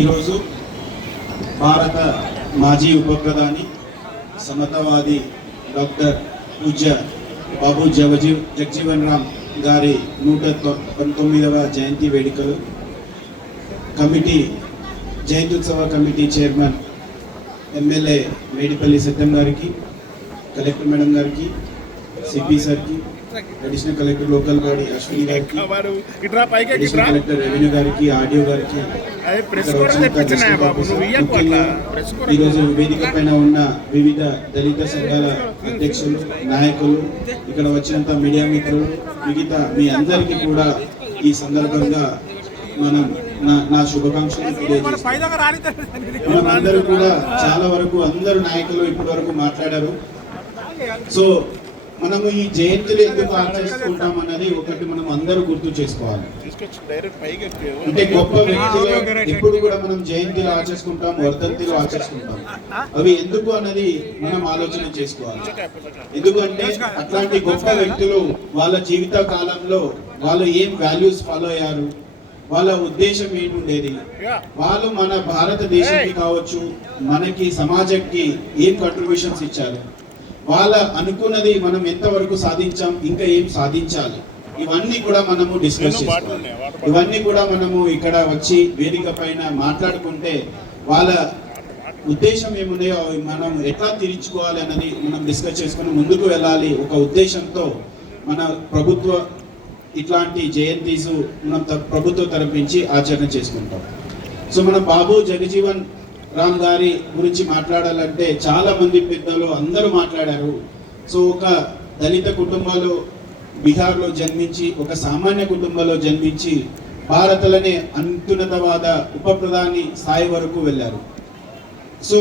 ఈరోజు భారత మాజీ ఉప ప్రధాని సమతావాది డాక్టర్ పూజ్య బాబు జగజీవన్ రామ్ గారి 119వ జయంతి వేడుకలు కమిటీ జయంత్యుత్సవ committee chairman MLA Medipalli Satyam గారికి, కలెక్టర్ మేడం గారికి, సిపి సార్కి, additional collector local body Ashwini గారికి, అడిషనల్ కలెక్టర్ రెవెన్యూ గారికి, ఆర్డీఓ గారికి, ఈరోజు వేదిక పైన ఉన్న వివిధ దళిత సంఘాల అధ్యక్షులు, నాయకులు, ఇక్కడ వచ్చినంత మీడియా మిత్రులు, మిగతా మీ అందరికీ కూడా ఈ సందర్భంగా మనం నా శుభాకాంక్షలు మనం అందరూ కూడా చాలా వరకు అందరు నాయకులు ఇప్పటి వరకు మాట్లాడారు. సో మనము ఈ జయంతులు ఎందుకు ఆచరిస్తుంటాం అన్నది ఒకటి మనం అందరూ గుర్తు చేసుకోవాలి. అంటే గొప్ప వ్యక్తులు ఇప్పుడు కూడా మనం జయంతిలో ఆచరిస్తుంటాం, వర్ధంతిలో ఆచరిస్తుంటాం. అవి ఎందుకు అన్నది మనం ఆలోచన చేసుకోవాలి. ఎందుకంటే అట్లాంటి గొప్ప వ్యక్తులు వాళ్ళ జీవిత కాలంలో వాళ్ళు ఏం వాల్యూస్ ఫాలో అయ్యారు, వాళ్ళ ఉద్దేశం ఏంటుండేది, వాళ్ళు మన భారతదేశానికి కావచ్చు మనకి సమాజానికి ఏం కంట్రిబ్యూషన్స్ ఇచ్చారు, వాళ్ళ అనుకున్నది మనం ఎంతవరకు సాధించాం, ఇంకా ఏం సాధించాలి, ఇవన్నీ కూడా మనము డిస్కస్ చేసుకోవాలి. ఇవన్నీ కూడా మనము ఇక్కడ వచ్చి వేదిక పైన మాట్లాడుకుంటే వాళ్ళ ఉద్దేశం ఏమున్నాయో మనం ఎట్లా తీర్చుకోవాలి అన్నది మనం డిస్కస్ చేసుకుని ముందుకు వెళ్ళాలి. ఒక ఉద్దేశంతో మన ప్రభుత్వ ఇట్లాంటి జయంతిసు మనం ప్రభుత్వ తరపు నుంచి ఆచరణ చేసుకుంటాం. సో మనం బాబు జగజీవన్ రామ్ గారి గురించి మాట్లాడాలంటే చాలా మంది పెద్దలు అందరూ మాట్లాడారు. సో ఒక దళిత కుటుంబంలో బీహార్లో జన్మించి, ఒక సామాన్య కుటుంబంలో జన్మించి భారతలోనే అత్యున్నతవాద ఉప ప్రధాని స్థాయి వరకు వెళ్ళారు. సో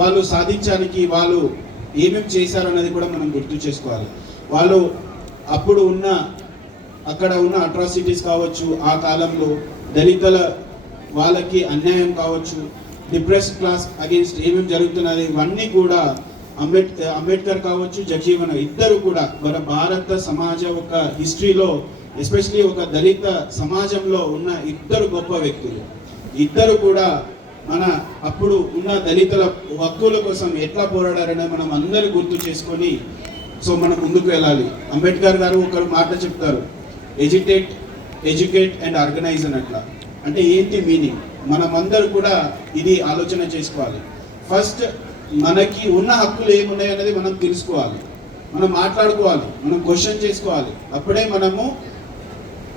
వాళ్ళు సాధించడానికి వాళ్ళు ఏమేమి చేశారు అన్నది కూడా మనం గుర్తు చేసుకోవాలి. వాళ్ళు అప్పుడు అక్కడ ఉన్న అట్రాసిటీస్ కావచ్చు, ఆ కాలంలో దళితుల వాళ్ళకి అన్యాయం కావచ్చు, డిప్రెస్డ్ క్లాస్ అగేన్స్ట్ ఏమేమి జరుగుతున్నది, ఇవన్నీ కూడా అంబేద్కర్ కావచ్చు, జగజీవన్ ఇద్దరు కూడా మన భారత సమాజ ఒక హిస్టరీలో ఎస్పెషలీ ఒక దళిత సమాజంలో ఉన్న ఇద్దరు గొప్ప వ్యక్తులు. ఇద్దరు కూడా మన అప్పుడు ఉన్న దళితుల హక్కుల కోసం ఎట్లా పోరాడారని మనం అందరూ గుర్తు చేసుకొని సో మనం ముందుకు వెళ్ళాలి. అంబేద్కర్ గారు ఒకరు మాట చెప్తారు, ఎడ్యుకేట్ అండ్ ఆర్గనైజ్ అన్నట్ల. అంటే ఏంటి మీనింగ్, మనమందరూ కూడా ఇది ఆలోచన చేసుకోవాలి. ఫస్ట్ మనకి ఉన్న హక్కులు ఏమున్నాయి అనేది మనం తెలుసుకోవాలి, మనం మాట్లాడుకోవాలి, మనం క్వశ్చన్ చేసుకోవాలి. అప్పుడే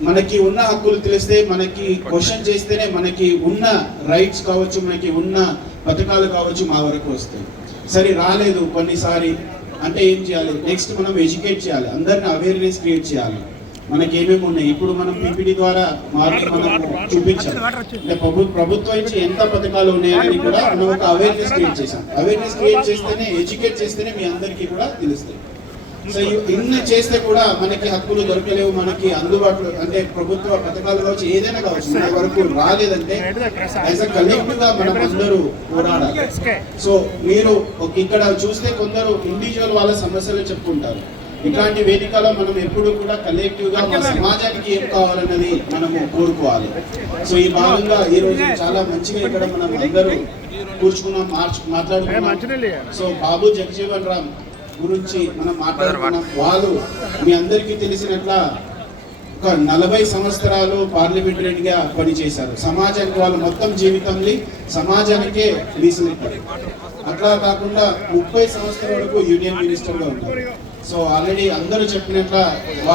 మనకి ఉన్న హక్కులు తెలిస్తే, మనకి క్వశ్చన్ చేస్తేనే మనకి ఉన్న రైట్స్ కావచ్చు, మనకి ఉన్న పథకాలు కావచ్చు మా వరకు వస్తాయి. సరే రాలేదు కొన్నిసారి అంటే ఏం చేయాలి, నెక్స్ట్ మనం ఎడ్యుకేట్ చేయాలి, అందరిని అవేర్నెస్ క్రియేట్ చేయాలి. మనకి ఏమేమి ఉన్నాయి ఇప్పుడు మనం పీపీటీ ద్వారా మనం చూపించాలి. అంటే ప్రభుత్వం నుంచి ఎంత పథకాలు ఉన్నాయని కూడా మనం ఒక అవేర్నెస్ క్రియేట్ చేసాం. అవేర్నెస్ క్రియేట్ చేస్తేనే, ఎడ్యుకేట్ చేస్తేనే మీ అందరికీ కూడా తెలుస్తాయి. సో ఇన్ని చేస్తే కూడా మనకి హక్కులు దొరకలేవు, మనకి అందుబాటులో అంటే ప్రభుత్వ పథకాలు కావచ్చు, ఏదైనా కావచ్చు మన వరకు రాలేదంటే యాజ్ అ కలెక్టివ్ గా మనం అందరూ పోరాడాలి. సో మీరు ఇక్కడ చూస్తే కొందరు ఇండివిజువల్ వాళ్ళ సమస్యలు చెప్పుకుంటారు. ఇట్లాంటి వేదికలో మనం ఎప్పుడు కూడా కలెక్టివ్ గా మన సమాజానికి ఏం కావాలన్నది మనము కోరుకోవాలి. సో ఈ భాగంగా ఈ రోజు చాలా మంచిగా ఇక్కడ మనం అందరూ కూర్చుకున్నాం, మాట్లాడుకున్నాం. సో బాబు జగజీవన్ రామ్ గురించి మనం మాట్లాడుకున్నాం. వాళ్ళు మీ అందరికీ తెలిసినట్ల ఒక 40 సంవత్సరాలు పార్లమెంటరీగా పనిచేశారు. సమాజానికి వాళ్ళు మొత్తం జీవితంలో సమాజానికే మీసలిట్టారు. అట్లా కాకుండా 30 సంవత్సరాల వరకు యూనియన్ మినిస్టర్గా ఉన్నారు. సో ఆల్రెడీ అందరూ చెప్పినట్ల వాళ్ళు